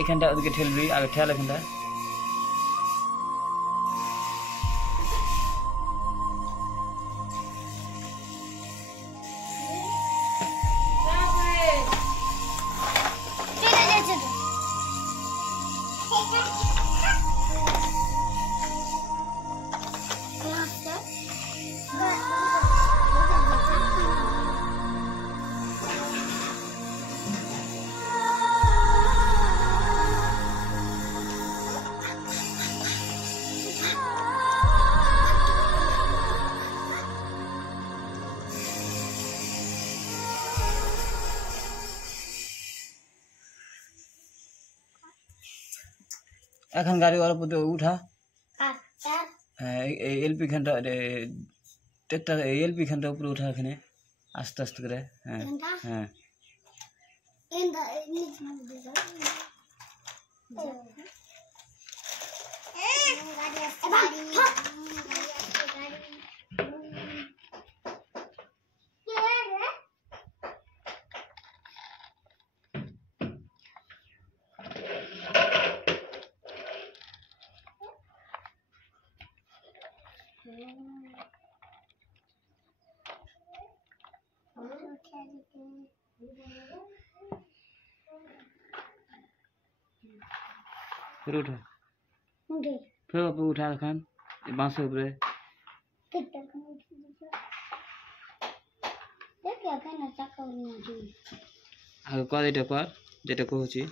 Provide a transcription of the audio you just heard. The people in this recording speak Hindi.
এখানটা ওদিকে ঠেলবি আগে ঠেল এখানটা এখন গাড়ি অল্প উঠা এলপি খানটা ট্রেক্টর এলপি খানটা উপরে উঠা এখানে আস্তে আস্তে করে হ্যাঁ হ্যাঁ फिर उठा फिर उठा खान बांस ऊपर आगे कर এটা কর যেটা কইছি